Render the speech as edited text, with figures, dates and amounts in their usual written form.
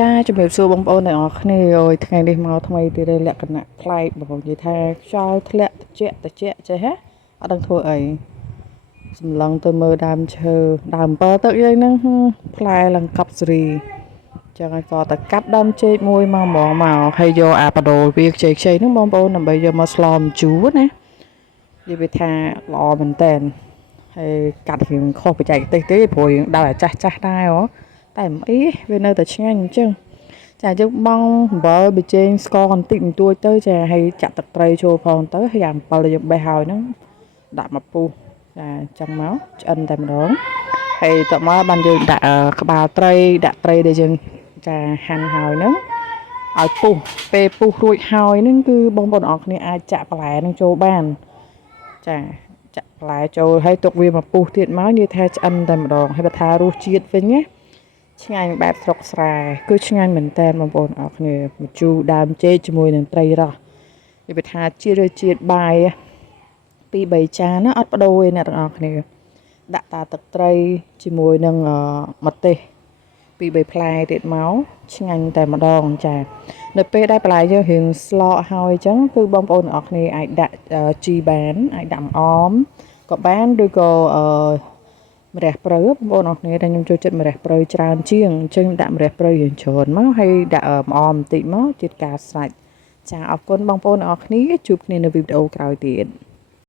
ចាជំរាបសួរបងប្អូនទាំងអស់គ្នាអើយថ្ងៃនេះមកថ្មីទៀតលក្ខណៈប្លែកបងនិយាយថាខ្យល់ធ្លាក់ត្រជាក់ចេះហ៎អត់ដឹងធ្វើអីសម្លឹងទៅមើលដើមឈើដើមអំពិលទឹកយើងហ្នឹងផ្លែឡើងកប់សេរីចឹងហើយក៏ទៅកាប់ដើមចេកមួយមកហើយយកអាបដូលវាខ្ចីហ្នឹងបងប្អូនដើម្បីយកមកស្លម្ជូរណានិយាយថាល្អមែនតើហើយកាត់រៀងខុសបច្ចេកទេសទេព្រោះយើងដើរចាស់ដែរហ៎តែមិនអីវានៅតែឆ្ងាញ់អញ្ចឹងចាយើងបងអំបិលប៊ីចេងស្ករបន្តិចបន្តួចទៅចាហើយចាក់ទឹកត្រីចូលផងទៅហើយអាអំបិលដែលយើងបេះហើយហ្នឹងដាក់មកពុះចាអញ្ចឹងមកឆ្អិនតែម្ដងហើយតមកបានយើងដាក់ក្បាលត្រីដាក់ត្រីដែលយើងចាហាន់ហើយហ្នឹងឲ្យពុះពេលពុះរួចហើយហ្នឹងគឺបងប្អូនអរគ្នាអាចចាក់បន្លែហ្នឹងចូលបានចាចាក់បន្លែចូលហើយទុកវាមកពុះទៀតមកនិយាយថាឆ្អិនតែម្ដងហើយបើថារសជាតិវិញណាឆ្ងាញ់បែបស្រុកស្រែគឺឆ្ងាញ់មែនតើបងប្អូនអរគ្នាម្ជូរដើមចេកជាមួយនឹងត្រីរ៉ស់និយាយថាជាតិបាយពី3ចានណាអត់បដូរទេអ្នកទាំងអស់គ្នាដាក់តាទឹកត្រីជាមួយនឹងម្ទេសពី3ផ្លែទៀតមកឆ្ងាញ់តែម្ដងចានៅពេលដែលបន្លែយើងរៀងស្លោកហើយអញ្ចឹងគឺបងប្អូនទាំងអស់គ្នាអាចដាក់ជីបានអាចដាក់អមក៏បានឬក៏ម្រះព្រៅបងប្អូនអរគ្នាតែខ្ញុំចូលចិត្តម្រះព្រៅច្រើនជាងអញ្ចឹងដាក់ម្រះព្រៅយ៉ាងច្រើនមកហើយដាក់អមបន្តិចមកទៀតការស្រេចចាអរគុណបងប្អូនអរគ្នាជួបគ្នានៅវីដេអូក្រោយទៀត